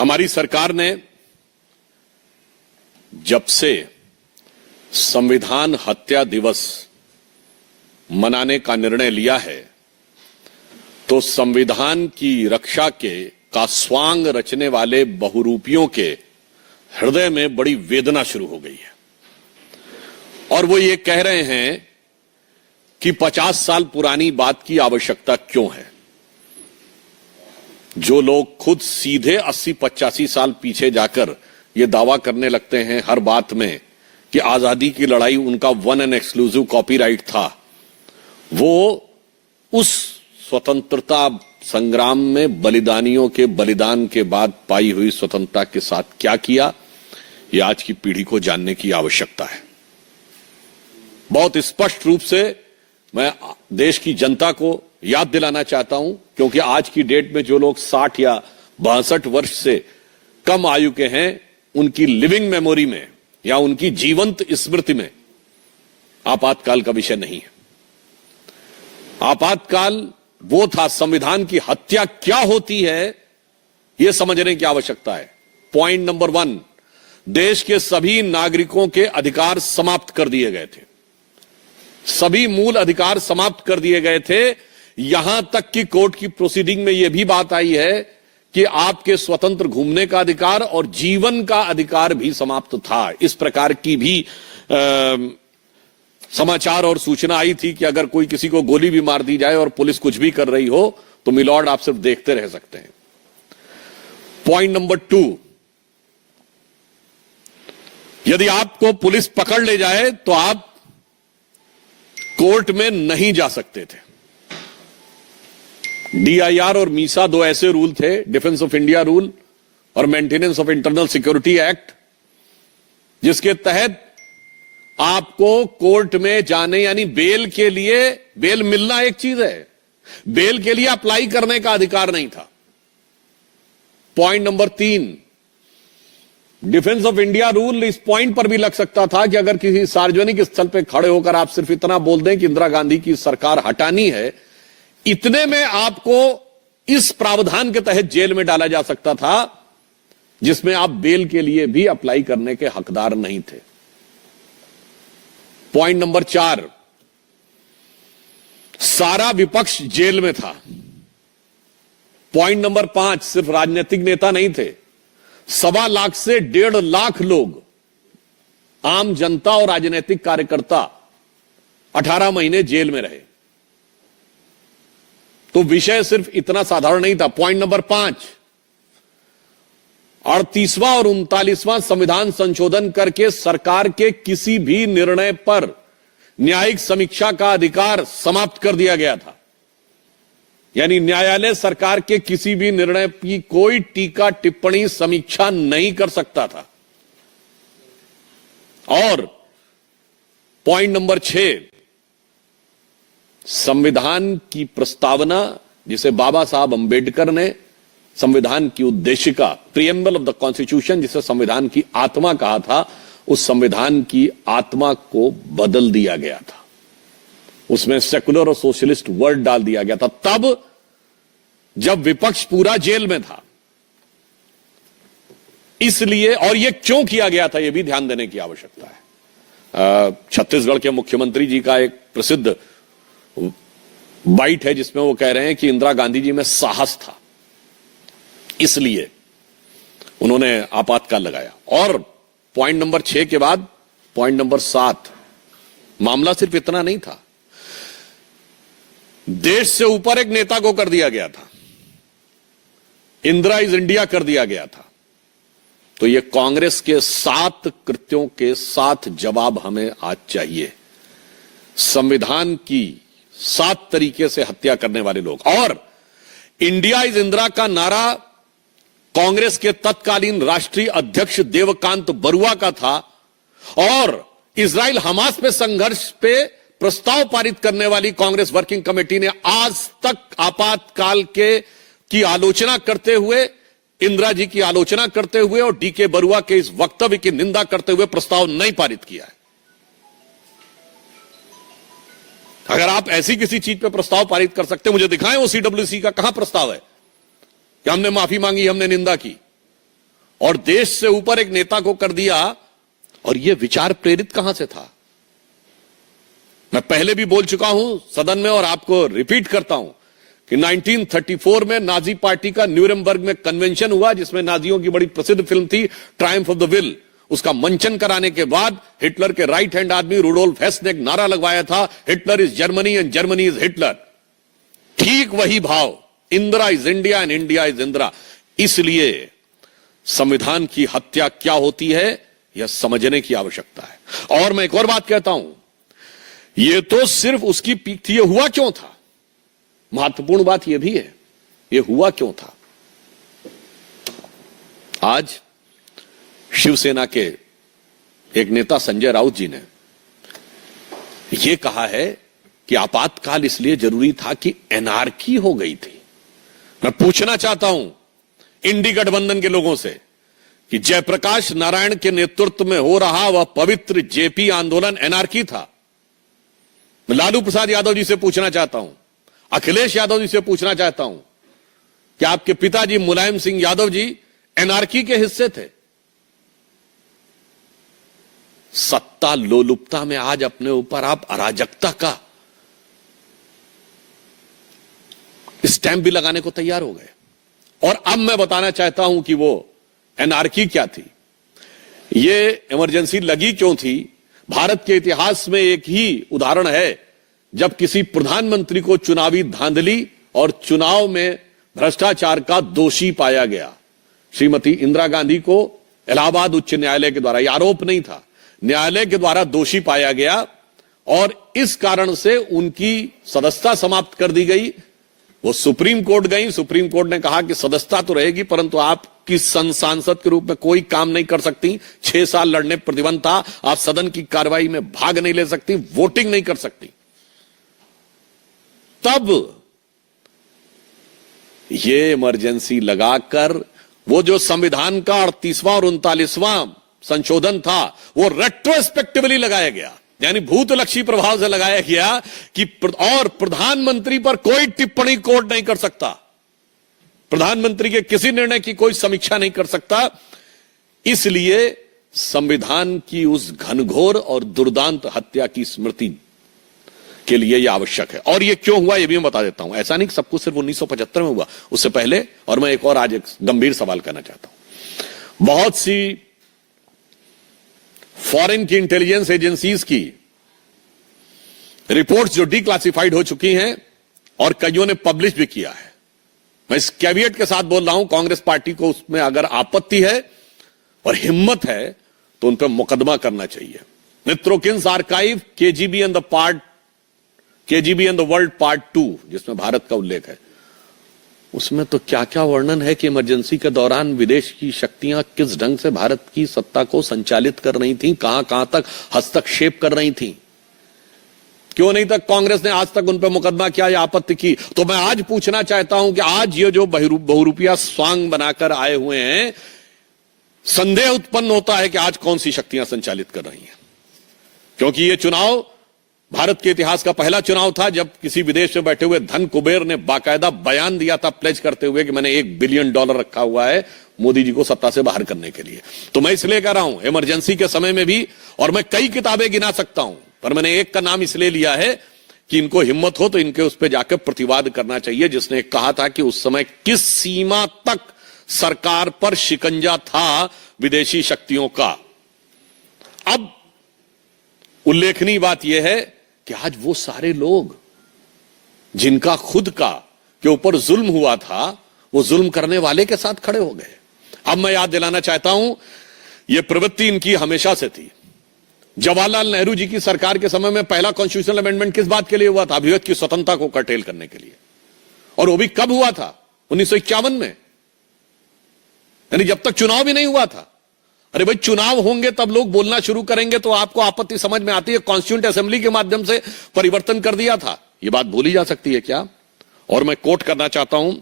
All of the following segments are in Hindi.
हमारी सरकार ने जब से संविधान हत्या दिवस मनाने का निर्णय लिया है तो संविधान की रक्षा का स्वांग रचने वाले बहुरूपियों के हृदय में बड़ी वेदना शुरू हो गई है और वो ये कह रहे हैं कि 50 साल पुरानी बात की आवश्यकता क्यों है। जो लोग खुद सीधे 80-85 साल पीछे जाकर ये दावा करने लगते हैं हर बात में कि आजादी की लड़ाई उनका वन एंड एक्सक्लूसिव कॉपीराइट था, वो उस स्वतंत्रता संग्राम में बलिदानियों के बलिदान के बाद पाई हुई स्वतंत्रता के साथ क्या किया, ये आज की पीढ़ी को जानने की आवश्यकता है। बहुत स्पष्ट रूप से मैं देश की जनता को याद दिलाना चाहता हूं, क्योंकि आज की डेट में जो लोग 60 या 62 वर्ष से कम आयु के हैं, उनकी लिविंग मेमोरी में या उनकी जीवंत स्मृति में आपातकाल का विषय नहीं है। आपातकाल वो था, संविधान की हत्या क्या होती है यह समझने की आवश्यकता है। पॉइंट नंबर 1, देश के सभी नागरिकों के अधिकार समाप्त कर दिए गए थे, सभी मूल अधिकार समाप्त कर दिए गए थे। यहां तक कि कोर्ट की प्रोसीडिंग में यह भी बात आई है कि आपके स्वतंत्र घूमने का अधिकार और जीवन का अधिकार भी समाप्त था। इस प्रकार की भी समाचार और सूचना आई थी कि अगर कोई किसी को गोली भी मार दी जाए और पुलिस कुछ भी कर रही हो तो मिलॉर्ड आप सिर्फ देखते रह सकते हैं। पॉइंट नंबर 2, यदि आपको पुलिस पकड़ ले जाए तो आप कोर्ट में नहीं जा सकते थे। डीआईआर और मीसा दो ऐसे रूल थे, डिफेंस ऑफ इंडिया रूल और maintenance of internal security act, जिसके तहत आपको कोर्ट में जाने यानी बेल के लिए, बेल मिलना एक चीज है, बेल के लिए अप्लाई करने का अधिकार नहीं था। Point number 3, defence of India rule इस पॉइंट पर भी लग सकता था कि अगर किसी सार्वजनिक स्थल पर खड़े होकर आप सिर्फ इतना बोल दें कि इंदिरा गांधी की सरकार हटानी है, इतने में आपको इस प्रावधान के तहत जेल में डाला जा सकता था, जिसमें आप बेल के लिए भी अप्लाई करने के हकदार नहीं थे। पॉइंट नंबर 4, सारा विपक्ष जेल में था। पॉइंट नंबर 5, सिर्फ राजनीतिक नेता नहीं थे, 1.25 लाख से 1.5 लाख लोग, आम जनता और राजनीतिक कार्यकर्ता 18 महीने जेल में रहे। तो विषय सिर्फ इतना साधारण नहीं था। पॉइंट नंबर 5, 38वां और 39वां संविधान संशोधन करके सरकार के किसी भी निर्णय पर न्यायिक समीक्षा का अधिकार समाप्त कर दिया गया था। यानी न्यायालय सरकार के किसी भी निर्णय की कोई टीका टिप्पणी समीक्षा नहीं कर सकता था। और पॉइंट नंबर 6, संविधान की प्रस्तावना, जिसे बाबा साहब अंबेडकर ने संविधान की उद्देशिका, प्रीएम्बल ऑफ द कॉन्स्टिट्यूशन, जिसे संविधान की आत्मा कहा था, उस संविधान की आत्मा को बदल दिया गया था। उसमें सेकुलर और सोशलिस्ट वर्ड डाल दिया गया था, तब जब विपक्ष पूरा जेल में था। इसलिए, और यह क्यों किया गया था, यह भी ध्यान देने की आवश्यकता है। छत्तीसगढ़ के मुख्यमंत्री जी का एक प्रसिद्ध बाइट है जिसमें वो कह रहे हैं कि इंदिरा गांधी जी में साहस था, इसलिए उन्होंने आपातकाल लगाया। और पॉइंट नंबर 6 के बाद पॉइंट नंबर 7, मामला सिर्फ इतना नहीं था, देश से ऊपर एक नेता को कर दिया गया था, इंदिरा इज इंडिया कर दिया गया था। तो ये कांग्रेस के 7 कृत्यों के 7 जवाब हमें आज चाहिए। संविधान की 7 तरीके से हत्या करने वाले लोग। और इंडिया इज इंदिरा का नारा कांग्रेस के तत्कालीन राष्ट्रीय अध्यक्ष देवकांत बरुआ का था, और इजराइल हमास पे संघर्ष पे प्रस्ताव पारित करने वाली कांग्रेस वर्किंग कमेटी ने आज तक आपातकाल की आलोचना करते हुए, इंदिरा जी की आलोचना करते हुए और डीके बरुआ के इस वक्तव्य की निंदा करते हुए प्रस्ताव नहीं पारित किया है। अगर आप ऐसी किसी चीज पे प्रस्ताव पारित कर सकते हैं, मुझे दिखाएं वो सीडब्ल्यूसी का कहां प्रस्ताव है कि हमने माफी मांगी, हमने निंदा की। और देश से ऊपर एक नेता को कर दिया। और यह विचार प्रेरित कहां से था? मैं पहले भी बोल चुका हूं सदन में और आपको रिपीट करता हूं कि 1934 में नाजी पार्टी का न्यूरेमबर्ग में कन्वेंशन हुआ, जिसमें नाजियों की बड़ी प्रसिद्ध फिल्म थी ट्रायम्फ ऑफ द विल। उसका मंचन कराने के बाद हिटलर के राइट हैंड आदमी रुडोल्फ हेस ने एक नारा लगवाया था, Hitler is Germany and Germany is Hitler. ठीक वही भाव, Indira is India and India is Indira. इसलिए संविधान की हत्या क्या होती है यह समझने की आवश्यकता है। और मैं एक और बात कहता हूं, यह तो सिर्फ उसकी पीक थी, यह हुआ क्यों था? महत्वपूर्ण बात यह भी है, यह हुआ क्यों था? आज शिवसेना के एक नेता संजय राउत जी ने यह कहा है कि आपातकाल इसलिए जरूरी था कि एनार्की हो गई थी। मैं पूछना चाहता हूं इंडी गठबंधन के लोगों से कि जयप्रकाश नारायण के नेतृत्व में हो रहा वह पवित्र जेपी आंदोलन एनार्की था? मैं लालू प्रसाद यादव जी से पूछना चाहता हूं, अखिलेश यादव जी से पूछना चाहता हूं कि आपके पिताजी मुलायम सिंह यादव जी एनार्की के हिस्से थे? सत्ता लोलुपता में आज अपने ऊपर आप अराजकता का स्टैंप भी लगाने को तैयार हो गए। और अब मैं बताना चाहता हूं कि वो एनार्की क्या थी, ये इमरजेंसी लगी क्यों थी। भारत के इतिहास में एक ही उदाहरण है जब किसी प्रधानमंत्री को चुनावी धांधली और चुनाव में भ्रष्टाचार का दोषी पाया गया। श्रीमती इंदिरा गांधी को इलाहाबाद उच्च न्यायालय के द्वारा, यह आरोप नहीं था, न्यायालय के द्वारा दोषी पाया गया और इस कारण से उनकी सदस्यता समाप्त कर दी गई। वो सुप्रीम कोर्ट गई, सुप्रीम कोर्ट ने कहा कि सदस्यता तो रहेगी परंतु आपकी सांसद के रूप में कोई काम नहीं कर सकती, 6 साल लड़ने प्रतिबंध था, आप सदन की कार्रवाई में भाग नहीं ले सकती, वोटिंग नहीं कर सकती। तब ये इमरजेंसी लगाकर वो जो संविधान का 38वां और 39वां संशोधन था वो रेट्रोस्पेक्टिवली लगाया गया, यानी भूतलक्षी प्रभाव से लगाया गया कि और प्रधानमंत्री पर कोई टिप्पणी कोर्ट नहीं कर सकता, प्रधानमंत्री के किसी निर्णय की कोई समीक्षा नहीं कर सकता। इसलिए संविधान की उस घनघोर और दुर्दांत हत्या की स्मृति के लिए यह आवश्यक है। और यह क्यों हुआ यह भी मैं बता देता हूं। ऐसा नहीं कि सब कुछ सिर्फ 1975 में हुआ, उससे पहले। और मैं एक और आज एक गंभीर सवाल करना चाहता हूं। बहुत सी फॉरेन की इंटेलिजेंस एजेंसीज की रिपोर्ट्स जो डिक्लासिफाइड हो चुकी हैं और कईयों ने पब्लिश भी किया है, मैं इस कैविएट के साथ बोल रहा हूं, कांग्रेस पार्टी को उसमें अगर आपत्ति है और हिम्मत है तो उन पर मुकदमा करना चाहिए। Mitrokhin's archive KGB and the world part 2 जिसमें भारत का उल्लेख है, उसमें तो क्या क्या वर्णन है कि इमरजेंसी के दौरान विदेश की शक्तियां किस ढंग से भारत की सत्ता को संचालित कर रही थीं, कहां कहां तक हस्तक्षेप कर रही थीं। क्यों नहीं तक कांग्रेस ने आज तक उन पर मुकदमा किया या आपत्ति की? तो मैं आज पूछना चाहता हूं कि आज ये जो बहुरूपिया स्वांग बनाकर आए हुए हैं, संदेह उत्पन्न होता है कि आज कौन सी शक्तियां संचालित कर रही हैं। क्योंकि ये चुनाव भारत के इतिहास का पहला चुनाव था जब किसी विदेश में बैठे हुए धन कुबेर ने बाकायदा बयान दिया था प्लेज करते हुए कि मैंने $1 बिलियन रखा हुआ है मोदी जी को सत्ता से बाहर करने के लिए। तो मैं इसलिए कह रहा हूं इमरजेंसी के समय में भी, और मैं कई किताबें गिना सकता हूं पर मैंने एक का नाम इसलिए लिया है कि इनको हिम्मत हो तो इनके उस पर जाकर प्रतिवाद करना चाहिए, जिसने कहा था कि उस समय किस सीमा तक सरकार पर शिकंजा था विदेशी शक्तियों का। अब उल्लेखनीय बात यह है कि आज वो सारे लोग जिनका खुद का के ऊपर जुल्म हुआ था वो जुल्म करने वाले के साथ खड़े हो गए। अब मैं याद दिलाना चाहता हूं यह प्रवृत्ति इनकी हमेशा से थी। जवाहरलाल नेहरू जी की सरकार के समय में पहला कॉन्स्टिट्यूशनल अमेंडमेंट किस बात के लिए हुआ था? अभिव्यक्ति की स्वतंत्रता को कर्टेल करने के लिए। और वो भी कब हुआ था? 1951 में, यानी जब तक चुनाव भी नहीं हुआ था। अरे भाई चुनाव होंगे तब लोग बोलना शुरू करेंगे तो आपको आपत्ति समझ में आती है। कॉन्स्टिट्यूएंट असेंबली के माध्यम से परिवर्तन कर दिया था, यह बात भूली जा सकती है क्या? और मैं कोट करना चाहता हूं,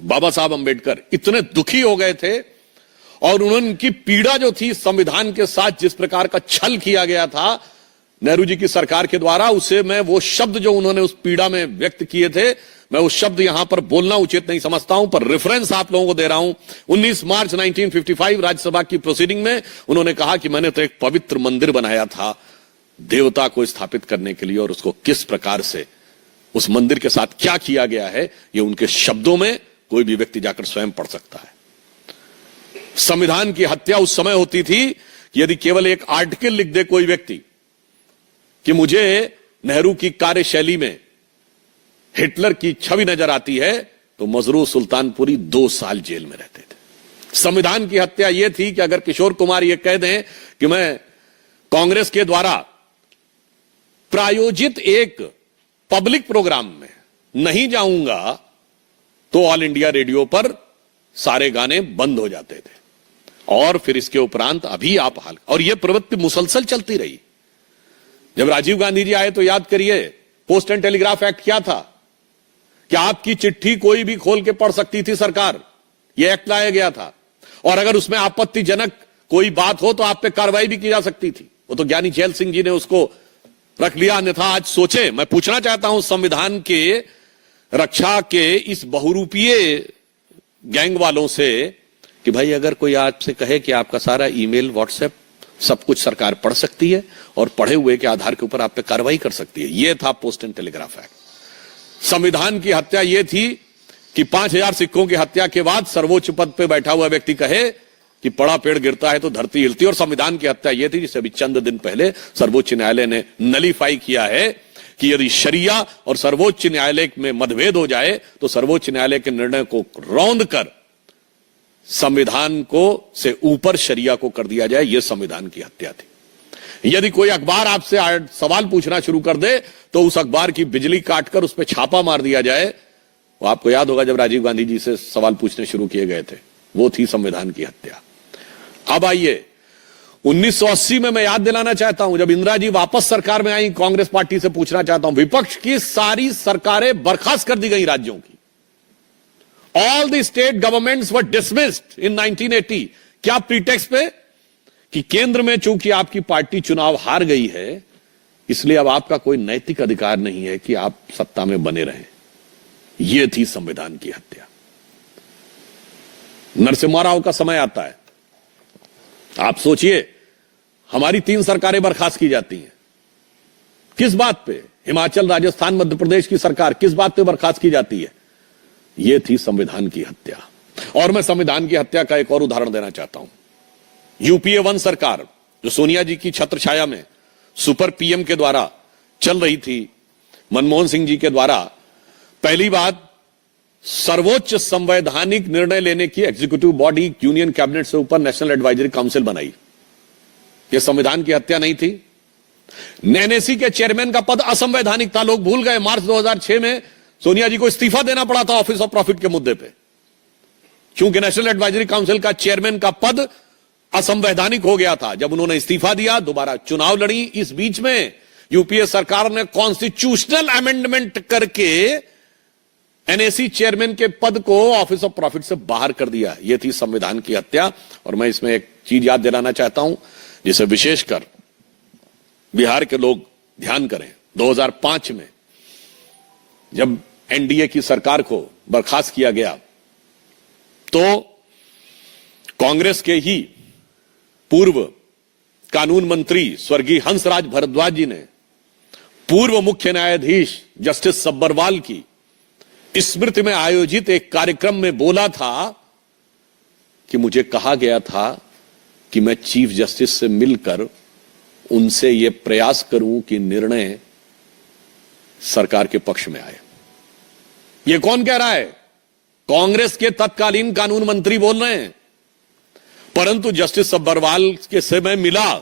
बाबा साहब अंबेडकर इतने दुखी हो गए थे और उनकी पीड़ा जो थी संविधान के साथ जिस प्रकार का छल किया गया था नेहरू जी की सरकार के द्वारा, उसे मैं वो शब्द जो उन्होंने उस पीड़ा में व्यक्त किए थे मैं उस शब्द यहां पर बोलना उचित नहीं समझता हूं, पर रेफरेंस आप लोगों को दे रहा हूं। 19 मार्च 1955 राज्यसभा की प्रोसीडिंग में उन्होंने कहा कि मैंने तो एक पवित्र मंदिर बनाया था देवता को स्थापित करने के लिए, और उसको किस प्रकार से उस मंदिर के साथ क्या किया गया है, ये उनके शब्दों में कोई भी व्यक्ति जाकर स्वयं पढ़ सकता है। संविधान की हत्या उस समय होती थी कि यदि केवल एक आर्टिकल लिख दे कोई व्यक्ति कि मुझे नेहरू की कार्यशैली में हिटलर की छवि नजर आती है, तो मजरूर सुल्तानपुरी 2 साल जेल में रहते थे। संविधान की हत्या यह थी कि अगर किशोर कुमार यह कह दें कि मैं कांग्रेस के द्वारा प्रायोजित एक पब्लिक प्रोग्राम में नहीं जाऊंगा, तो ऑल इंडिया रेडियो पर सारे गाने बंद हो जाते थे। और फिर इसके उपरांत अभी आप हाल, और यह प्रवृत्ति मुसलसल चलती रही। जब राजीव गांधी जी आए तो याद करिए, पोस्ट एंड टेलीग्राफ एक्ट क्या था कि आपकी चिट्ठी कोई भी खोल के पढ़ सकती थी सरकार, यह एक्ट लाया गया था। और अगर उसमें आपत्तिजनक कोई बात हो तो आप पे कार्रवाई भी की जा सकती थी। वो तो ज्ञानी झैल सिंह जी ने उसको रख लिया, अन्यथा आज सोचे। मैं पूछना चाहता हूं संविधान के रक्षा के इस बहुरूपीय गैंग वालों से कि भाई अगर कोई आपसे कहे कि आपका सारा ईमेल, व्हाट्सएप सब कुछ सरकार पढ़ सकती है और पढ़े हुए के आधार के ऊपर आप पे कार्रवाई कर सकती है, यह था पोस्ट एंड टेलीग्राफ एक्ट। संविधान की हत्या यह थी कि 5000 सिखों की हत्या के बाद सर्वोच्च पद पे बैठा हुआ व्यक्ति कहे कि बड़ा पेड़ गिरता है तो धरती हिलती है। और संविधान की हत्या यह थी जिसे अभी चंद दिन पहले सर्वोच्च न्यायालय ने नलीफाई किया है कि यदि शरिया और सर्वोच्च न्यायालय में मतभेद हो जाए तो सर्वोच्च न्यायालय के निर्णय को रौंद कर संविधान को से ऊपर शरिया को कर दिया जाए। यह संविधान की हत्या थी। यदि कोई अखबार आपसे सवाल पूछना शुरू कर दे तो उस अखबार की बिजली काटकर उस पर छापा मार दिया जाए। वो आपको याद होगा जब राजीव गांधी जी से सवाल पूछने शुरू किए गए थे, वो थी संविधान की हत्या। अब आइए 1980 में मैं याद दिलाना चाहता हूं, जब इंदिरा जी वापस सरकार में आई, कांग्रेस पार्टी से पूछना चाहता हूं, विपक्ष की सारी सरकारें बर्खास्त कर दी गई राज्यों की। All the state governments were dismissed in 1980। क्या प्रीटेक्स्ट पे कि केंद्र में चूंकि आपकी पार्टी चुनाव हार गई है, इसलिए अब आपका कोई नैतिक अधिकार नहीं है कि आप सत्ता में बने रहें। यह थी संविधान की हत्या। नरसिम्हा राव का समय आता है, आप सोचिए हमारी 3 सरकारें बर्खास्त की जाती हैं। किस बात पे? हिमाचल, राजस्थान, मध्य प्रदेश की सरकार किस बात पे बर्खास्त की जाती है? यह थी संविधान की हत्या। और मैं संविधान की हत्या का एक और उदाहरण देना चाहता हूं। यूपीए 1 सरकार जो सोनिया जी की छत्र छाया में सुपर पीएम के द्वारा चल रही थी, मनमोहन सिंह जी के द्वारा पहली बात सर्वोच्च संवैधानिक निर्णय लेने की एग्जीक्यूटिव बॉडी यूनियन कैबिनेट से ऊपर नेशनल एडवाइजरी काउंसिल बनाई। यह संविधान की हत्या नहीं थी? एनएसी के चेयरमैन का पद असंवैधानिक था, लोग भूल गए। मार्च 2006 में सोनिया जी को इस्तीफा देना पड़ा था ऑफिस ऑफ प्रॉफिट के मुद्दे पे, क्योंकि नेशनल एडवाइजरी काउंसिल का चेयरमैन का पद असंवैधानिक हो गया था। जब उन्होंने इस्तीफा दिया, दोबारा चुनाव लड़ी। इस बीच में यूपीए सरकार ने कॉन्स्टिट्यूशनल अमेंडमेंट करके एनएसी चेयरमैन के पद को ऑफिस ऑफ प्रॉफिट से बाहर कर दिया। यह थी संविधान की हत्या। और मैं इसमें एक चीज याद दिलाना चाहता हूं जिसे विशेषकर बिहार के लोग ध्यान करें। 2005 में जब एनडीए की सरकार को बर्खास्त किया गया तो कांग्रेस के ही पूर्व कानून मंत्री स्वर्गीय हंसराज भारद्वाज जी ने पूर्व मुख्य न्यायाधीश जस्टिस सब्बरवाल की स्मृति में आयोजित एक कार्यक्रम में बोला था कि मुझे कहा गया था कि मैं चीफ जस्टिस से मिलकर उनसे यह प्रयास करूं कि निर्णय सरकार के पक्ष में आए। यह कौन कह रहा है? कांग्रेस के तत्कालीन कानून मंत्री बोल रहे हैं। परंतु जस्टिस सब्बरवाल के से मैं मिला,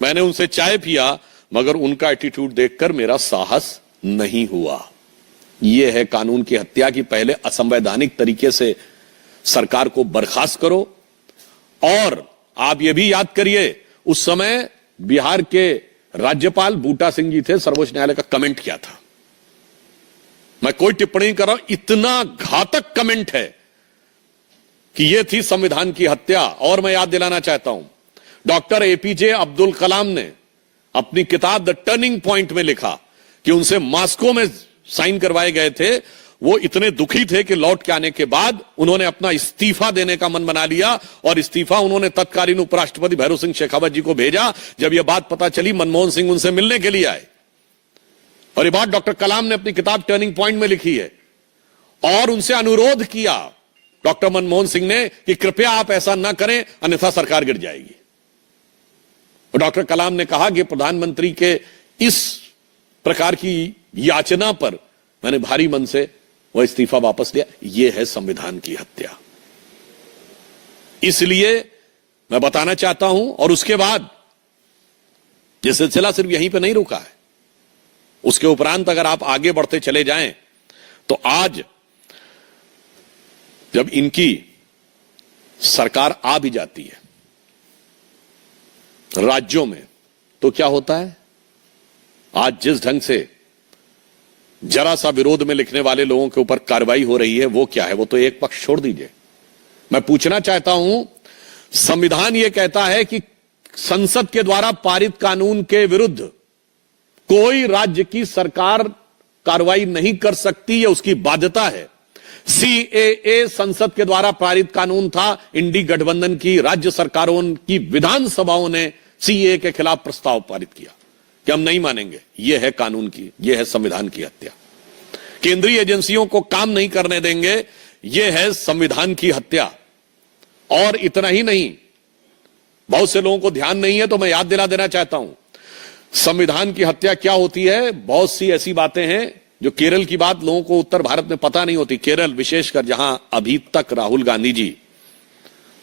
मैंने उनसे चाय पिया, मगर उनका एटीट्यूड देखकर मेरा साहस नहीं हुआ। यह है कानून की हत्या की पहले असंवैधानिक तरीके से सरकार को बर्खास्त करो। और आप यह भी याद करिए, उस समय बिहार के राज्यपाल बूटा सिंह जी थे, सर्वोच्च न्यायालय का कमेंट किया था। मैं कोई टिप्पणी कर रहा हूं, इतना घातक कमेंट है कि यह थी संविधान की हत्या। और मैं याद दिलाना चाहता हूं, डॉक्टर एपीजे अब्दुल कलाम ने अपनी किताब द टर्निंग पॉइंट में लिखा कि उनसे मॉस्को में साइन करवाए गए थे, वो इतने दुखी थे कि लौट के आने के बाद उन्होंने अपना इस्तीफा देने का मन बना लिया और इस्तीफा उन्होंने तत्कालीन उपराष्ट्रपति भैरों सिंह शेखावत जी को भेजा। जब यह बात पता चली, मनमोहन सिंह उनसे मिलने के लिए आए और ये बात डॉक्टर कलाम ने अपनी किताब टर्निंग पॉइंट में लिखी है और उनसे अनुरोध किया डॉक्टर मनमोहन सिंह ने कि कृपया आप ऐसा ना करें, अन्यथा सरकार गिर जाएगी। और डॉक्टर कलाम ने कहा कि प्रधानमंत्री के इस प्रकार की याचना पर मैंने भारी मन से वह इस्तीफा वापस लिया। यह है संविधान की हत्या। इसलिए मैं बताना चाहता हूं, और उसके बाद यह सिलसिला सिर्फ यहीं पे नहीं रुका है, उसके उपरांत अगर आप आगे बढ़ते चले जाएं तो आज जब इनकी सरकार आ भी जाती है राज्यों में, तो क्या होता है? आज जिस ढंग से जरा सा विरोध में लिखने वाले लोगों के ऊपर कार्रवाई हो रही है, वो क्या है? वो तो एक पक्ष छोड़ दीजिए। मैं पूछना चाहता हूं, संविधान यह कहता है कि संसद के द्वारा पारित कानून के विरुद्ध कोई राज्य की सरकार कार्रवाई नहीं कर सकती, यह उसकी बाध्यता है। सीएए संसद के द्वारा पारित कानून था। इंडी गठबंधन की राज्य सरकारों की विधानसभाओं ने सीएए के खिलाफ प्रस्ताव पारित किया कि हम नहीं मानेंगे। यह है कानून की, यह है संविधान की हत्या। केंद्रीय एजेंसियों को काम नहीं करने देंगे, यह है संविधान की हत्या। और इतना ही नहीं, बहुत से लोगों को ध्यान नहीं है तो मैं याद दिला देना चाहता हूं, संविधान की हत्या क्या होती है। बहुत सी ऐसी बातें हैं जो केरल की बात लोगों को उत्तर भारत में पता नहीं होती। केरल विशेषकर, जहां अभी तक राहुल गांधी जी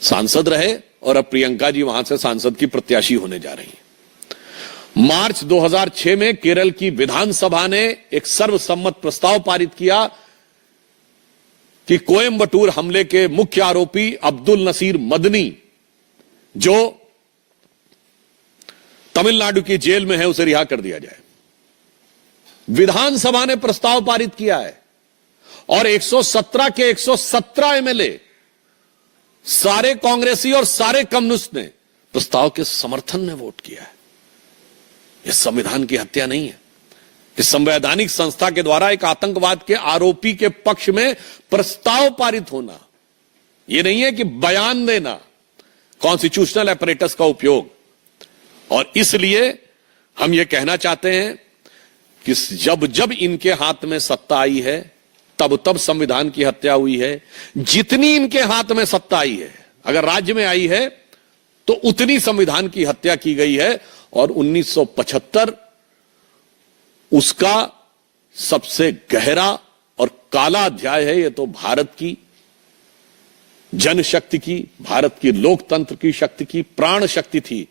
सांसद रहे और अब प्रियंका जी वहां से सांसद की प्रत्याशी होने जा रही हैं। मार्च 2006 में केरल की विधानसभा ने एक सर्वसम्मत प्रस्ताव पारित किया कि कोयंबटूर हमले के मुख्य आरोपी अब्दुल नसीर मदनी, जो तमिलनाडु की जेल में है, उसे रिहा कर दिया जाए। विधानसभा ने प्रस्ताव पारित किया है और 117 के 117 एमएलए, सारे कांग्रेसी और सारे कम्युनिस्ट ने प्रस्ताव के समर्थन में वोट किया है। यह संविधान की हत्या नहीं है कि संवैधानिक संस्था के द्वारा एक आतंकवाद के आरोपी के पक्ष में प्रस्ताव पारित होना। यह नहीं है कि बयान देना, कॉन्स्टिट्यूशनल अपरेटस का उपयोग। और इसलिए हम यह कहना चाहते हैं कि जब जब इनके हाथ में सत्ता आई है, तब तब संविधान की हत्या हुई है। जितनी इनके हाथ में सत्ता आई है, अगर राज्य में आई है, तो उतनी संविधान की हत्या की गई है। और 1975 उसका सबसे गहरा और काला अध्याय है। यह तो भारत की जनशक्ति की, भारत की लोकतंत्र की शक्ति की प्राण शक्ति थी,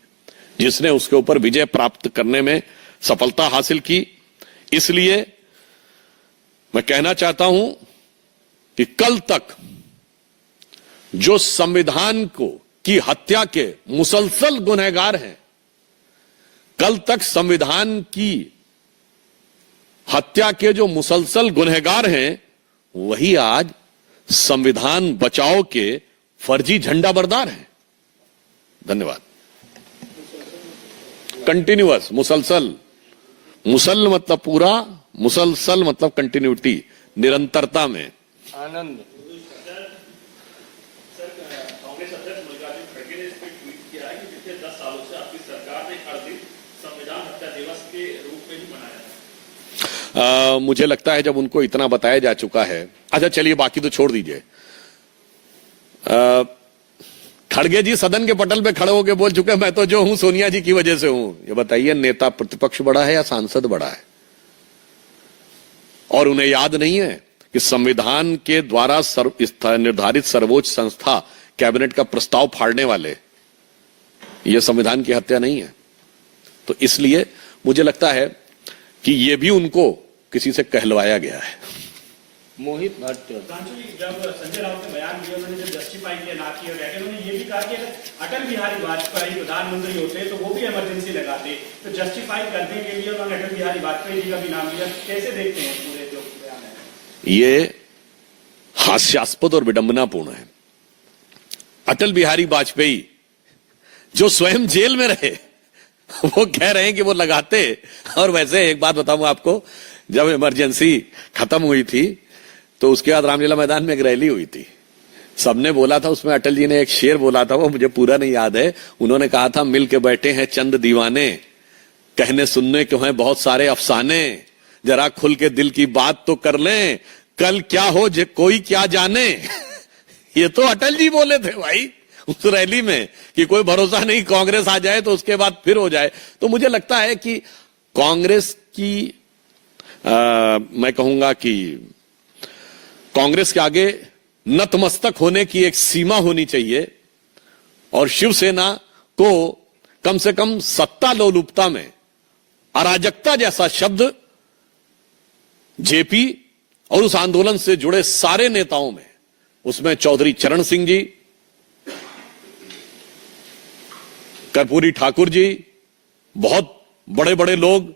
जिसने उसके ऊपर विजय प्राप्त करने में सफलता हासिल की। इसलिए मैं कहना चाहता हूं कि कल तक जो संविधान को की हत्या के मुसलसल गुनहगार हैं, कल तक संविधान की हत्या के जो मुसलसल गुनहगार हैं, वही आज संविधान बचाओ के फर्जी झंडा बरदार हैं। धन्यवाद। कंटिन्यूअस, मुसलसल, मुसल मतलब पूरा, मुसलसल मतलब कंटिन्यूटी, निरंतरता में। आनंद कांग्रेस अध्यक्ष मल्लिकार्जुन खड़गे ने इस पर ट्वीट किया है कि पिछले 10 सालों से आपकी सरकार ने हर दिन संविधान हत्या दिवस के रूप में ही मनाया। मुझे लगता है जब उनको इतना बताया जा चुका है। अच्छा चलिए, बाकी तो छोड़ दीजिए। खड़गे जी सदन के पटल पे खड़े होकर बोल चुके, मैं तो जो हूं सोनिया जी की वजह से हूं। ये बताइए, नेता प्रतिपक्ष बड़ा है या सांसद बड़ा है? और उन्हें याद नहीं है कि संविधान के द्वारा निर्धारित सर्वोच्च संस्था कैबिनेट का प्रस्ताव फाड़ने वाले, यह संविधान की हत्या नहीं है। तो इसलिए मुझे लगता है कि यह भी उनको किसी से कहलवाया गया है। मोहित भट्ट। जब संजय राउत ने बयान दिया, उन्होंने जब जस्टिफाई किया ना किया गया, उन्होंने ये भी कहा कि अगर अटल बिहारी वाजपेयी प्रधानमंत्री होते तो वो भी इमरजेंसी लगाते। तो जस्टिफाई करने के लिए उन्होंने अटल बिहारी वाजपेयी जी का भी नाम लिया। कैसे देखते हैं पूरे जो बयान है? ये हास्यास्पद और विडंबनापूर्ण है। अटल बिहारी वाजपेयी जो स्वयं जेल में रहे, वो कह रहे हैं कि वो लगाते। और वैसे एक बात बताऊं आपको, जब इमरजेंसी खत्म हुई थी तो उसके बाद रामलीला मैदान में एक रैली हुई थी, सबने बोला था, उसमें अटल जी ने एक शेर बोला था, वो मुझे पूरा नहीं याद है। उन्होंने कहा था, मिल के बैठे हैं चंद दीवाने, कहने सुनने को हैं बहुत सारे अफसाने, जरा खुल के दिल की बात तो कर लें, कल क्या हो जे कोई क्या जाने। ये तो अटल जी बोले थे भाई उस रैली में कि कोई भरोसा नहीं, कांग्रेस आ जाए तो उसके बाद फिर हो जाए। तो मुझे लगता है कि कांग्रेस की मैं कहूंगा कि कांग्रेस के आगे नतमस्तक होने की एक सीमा होनी चाहिए, और शिवसेना को कम से कम सत्ता लोलुपता में अराजकता जैसा शब्द जेपी और उस आंदोलन से जुड़े सारे नेताओं में, उसमें चौधरी चरण सिंह जी, कर्पूरी ठाकुर जी, बहुत बड़े बड़े लोग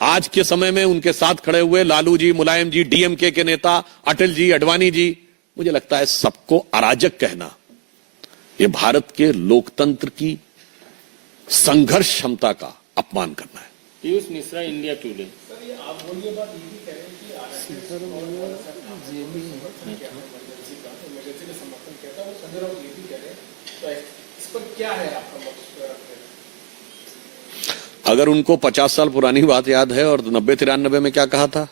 आज के समय में उनके साथ खड़े हुए, लालू जी, मुलायम जी, डीएमके के नेता, अटल जी, अडवाणी जी, मुझे लगता है सबको अराजक कहना यह भारत के लोकतंत्र की संघर्ष क्षमता का अपमान करना है। Piyush Mishra, India today. आप बोलिए बात, ये भी कह रहे हैं कि आरएसएस और इमरजेंसी का समर्थन कहता है, वो संजय राउत ये भी कह रहे हैं, तो इस पर क्या है आपका मत? अगर उनको 50 साल पुरानी बात याद है और 90-93 में क्या कहा था,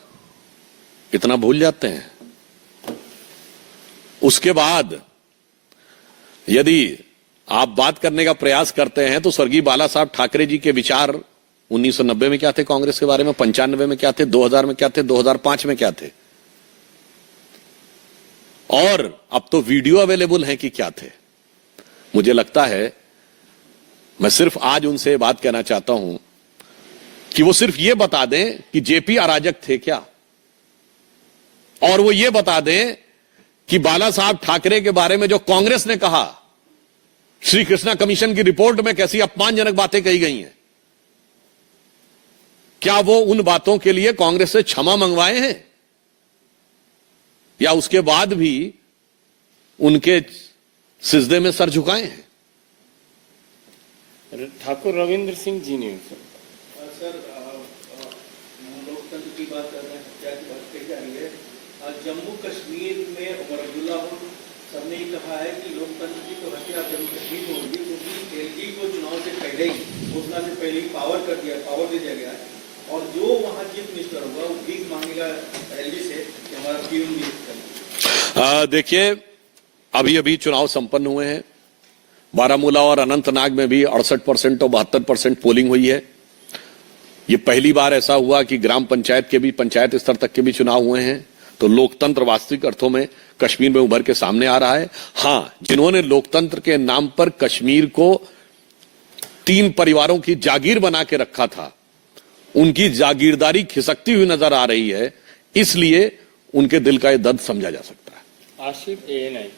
इतना भूल जाते हैं। उसके बाद यदि आप बात करने का प्रयास करते हैं तो स्वर्गीय बाला साहब ठाकरे जी के विचार 1990 में क्या थे कांग्रेस के बारे में, 95 में क्या थे, 2000 में क्या थे, 2005 में क्या थे, और अब तो वीडियो अवेलेबल है कि क्या थे। मुझे लगता है, मैं सिर्फ आज उनसे बात कहना चाहता हूं कि वो सिर्फ ये बता दें कि जेपी अराजक थे क्या, और वो ये बता दें कि बाला साहब ठाकरे के बारे में जो कांग्रेस ने कहा, श्री कृष्णा कमीशन की रिपोर्ट में कैसी अपमानजनक बातें कही गई हैं, क्या वो उन बातों के लिए कांग्रेस से क्षमा मंगवाए हैं, या उसके बाद भी उनके सिजदे में सर झुकाए हैं। ठाकुर रविंद्र सिंह, जी न्यूज। सर, लोकतंत्र की बात कर रहे हैं, हत्या की बात कही जा रही है। जम्मू कश्मीर में उमर अब्दुल्ला सबने ही कहा है कि लोकतंत्र की तो हत्या जम्मू कश्मीर में होगी, क्योंकि एलजी को चुनाव से पहले ही, घोषणा से पहले ही पावर दे दिया गया है, और जो वहां चीफ मिनिस्टर होगा वो भीख मांगेगा एलजी से कि हमारा पीएम नियुक्त करें। देखिए, अभी अभी चुनाव संपन्न हुए हैं, बारामूला और अनंतनाग में भी 68% और 72% पोलिंग हुई है। ये पहली बार ऐसा हुआ कि ग्राम पंचायत के भी, पंचायत स्तर तक के भी चुनाव हुए हैं, तो लोकतंत्र वास्तविक अर्थों में कश्मीर में उभर के सामने आ रहा है। हां, जिन्होंने लोकतंत्र के नाम पर कश्मीर को 3 परिवारों की जागीर बना के रखा था, उनकी जागीरदारी खिसकती हुई नजर आ रही है, इसलिए उनके दिल का यह दर्द समझा जा सकता है। आशिफ, एएनआई।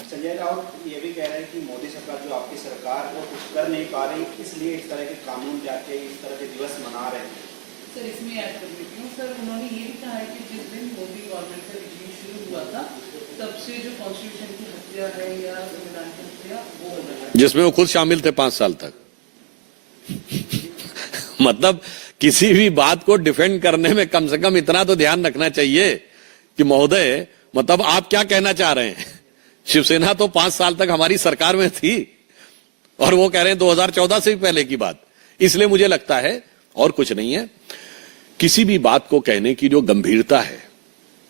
संजय राउत ये भी कह रहे हैं कि मोदी सरकार, जो आपकी सरकार, वो कुछ कर नहीं पा रही, इसलिए इस तरह के कानून जाके इस तरह के दिवस मना रहे हैं। सर, इसमें ऐड कर देती हूँ सर, उन्होंने ये भी कहा है कि जिस दिन मोदी गवर्नमेंट का रिजीम शुरू हुआ था, तब से जो कॉन्स्टिट्यूशन की हत्या है या संविधान की हत्या, वो हो रहा है, जिसमें वो खुद शामिल थे 5 साल तक। मतलब किसी भी बात को डिफेंड करने में कम से कम इतना तो ध्यान रखना चाहिए कि महोदय, मतलब आप क्या कहना चाह रहे हैं? शिवसेना तो 5 साल तक हमारी सरकार में थी, और वो कह रहे हैं 2014 से भी पहले की बात। इसलिए मुझे लगता है, और कुछ नहीं है, किसी भी बात को कहने की जो गंभीरता है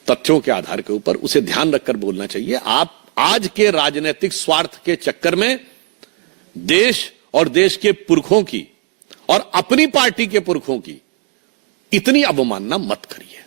तथ्यों के आधार के ऊपर, उसे ध्यान रखकर बोलना चाहिए। आप आज के राजनीतिक स्वार्थ के चक्कर में देश और देश के पुरखों की और अपनी पार्टी के पुरखों की इतनी अवमानना मत करिए।